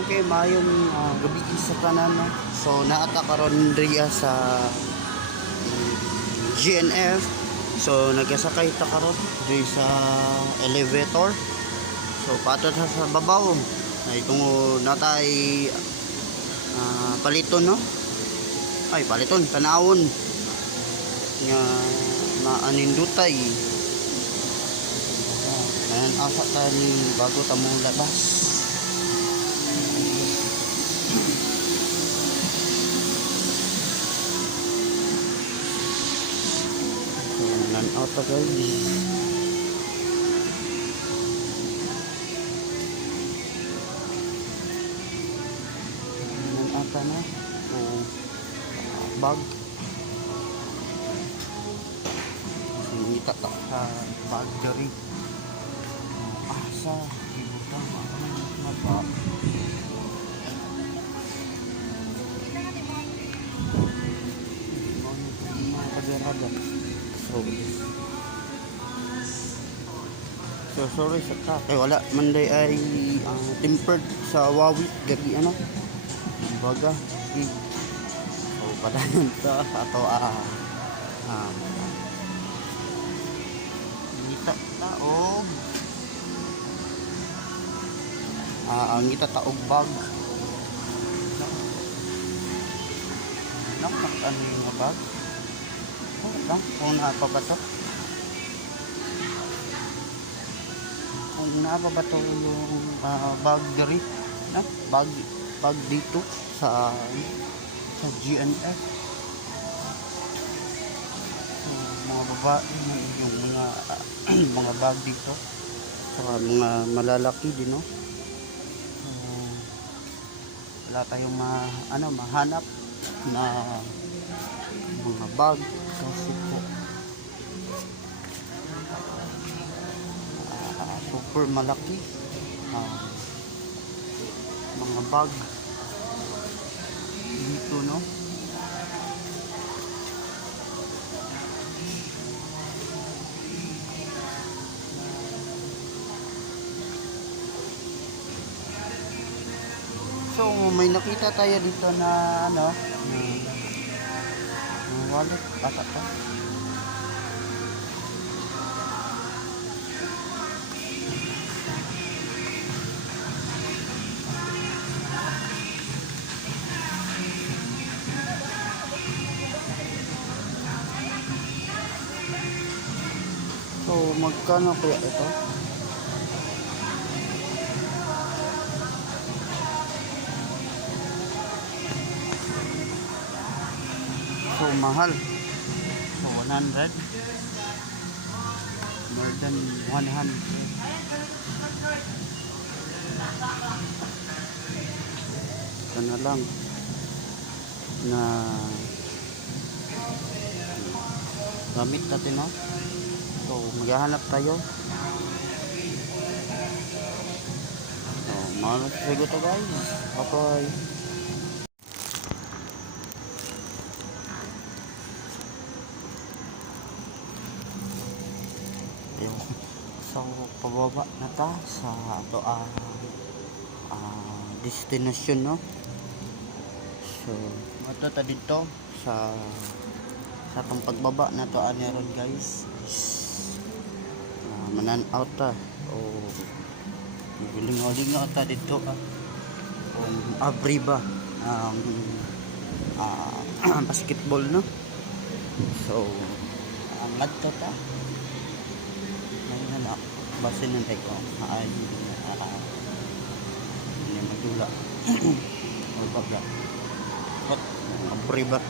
Okay, mayong gabi sa tanan, no? So naata karon diriya sa GNF. So nagasakay ta karon diri sa elevator. So patot sa babaw. Ay tungo natay paliton, no? Ay paliton tanawon nga maanindutay. Ayan asa tani bago ta mong labas. Out pa guys. Ata na bag sinita ta sa bag dari asa ibutang na ba so sorry sa ta wala manday ay tempered sa wawi gagi ano baga so padayon ta ato ngita taog ang ngita taog bag nakak ano yung bag kung naapa ba to kung naapa ba to yung bag dari na bag dito sa GNF. So, mga babae yung mga mga bag dito saka mga malalaki din, no? Wala tayong mahanap na mga bag kasi po super malaki mga bag dito, no? So may nakita tayo dito na wallet ata to. So magkano kaya ito? So mahal. So 100. More than 100. Ito na lang na gamit natin, no? So maghahanap tayo. So malas sigo to guys. Bye. So pababa na ta sa ato destination, no? So ato ta dito sa atong pagbaba na to aneron guys. Manan-out ta o gilingaw-lingaw ta dito abri ba basketball, no? So ang adto ta na basin ng ko ay hindi magdula o baga abri ba